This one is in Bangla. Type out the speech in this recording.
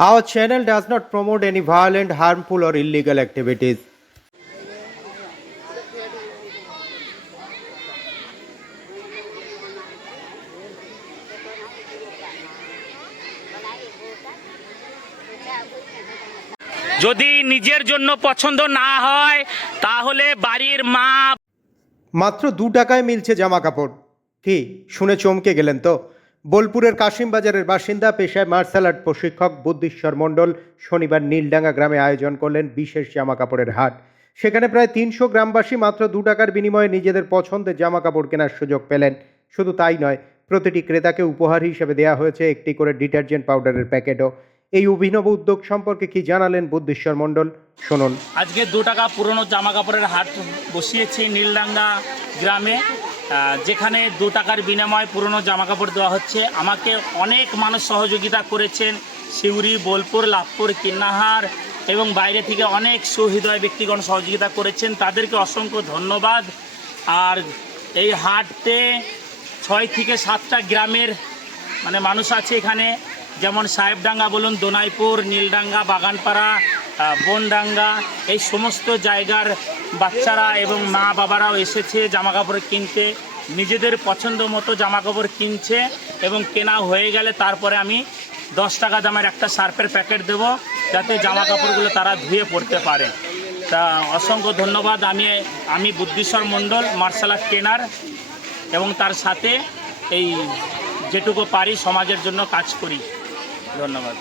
Our channel does not promote any violent, harmful, or illegal activities. যদি নিজের জন্য পছন্দ না হয় তাহলে বাড়ির মা মাত্র দু টাকায় মিলছে জামা কাপড় কি শুনে চমকে গেলেন তো বোলপুরের কাশিমবাজারের বাসিন্দা পেশায় মার্শাল আর্ট প্রশিক্ষক বুদ্ধিশ্বর মণ্ডল শনিবার নীলডাঙ্গা গ্রামে আয়োজন করলেন বিশেষ জামা কাপড়ের হাট। সেখানে প্রায় তিনশো গ্রামবাসী মাত্র দু টাকার বিনিময়ে নিজেদের পছন্দের জামা কাপড় কেনার সুযোগ পেলেন। শুধু তাই নয়, প্রতিটি ক্রেতাকে উপহার হিসেবে দেওয়া হয়েছে একটি করে ডিটারজেন্ট পাউডারের প্যাকেটও। এই অভিনব উদ্যোগ সম্পর্কে কি জানালেন বুদ্ধিশ্বর মণ্ডল? শুনুন। আজকে দু টাকা পুরনো জামা কাপড়ের হাট বসিয়েছি নীলডাঙ্গা গ্রামে। যেখানে দু টাকার বিনিময়ে পুরনো জামা কাপড় দেওয়া হচ্ছে। আমাকে অনেক মানুষ সহযোগিতা করেছেন। সিউড়ি, বোলপুর, লাভপুর, কিন্নাহার এবং বাইরে থেকে অনেক সুহৃদয় ব্যক্তিগণ সহযোগিতা করেছেন। তাদেরকে অসংখ্য ধন্যবাদ। আর এই হাটতে ছয় থেকে সাতটা গ্রামের মানে মানুষ আছে এখানে। যেমন সাহেবডাঙ্গা বলুন, দোনাইপুর, নীলডাঙ্গা, বাগানপাড়া বনডাঙ্গা, এই সমস্ত জায়গার বাচ্চারা এবং মা বাবারাও এসেছে জামা কাপড় কিনতে। নিজেদের পছন্দ মতো জামা কাপড় কিনছে এবং কেনা হয়ে গেলে তারপরে আমি দশ টাকা দামের একটা সার্ফের প্যাকেট দেব যাতে জামা কাপড়গুলো তারা ধুয়ে পড়তে পারে। তা অসংখ্য ধন্যবাদ। আমি আমি Buddhishwar Mondal, martial art trainer এবং তার সাথে এই যেটুকু পারি সমাজের জন্য কাজ করি। ধন্যবাদ।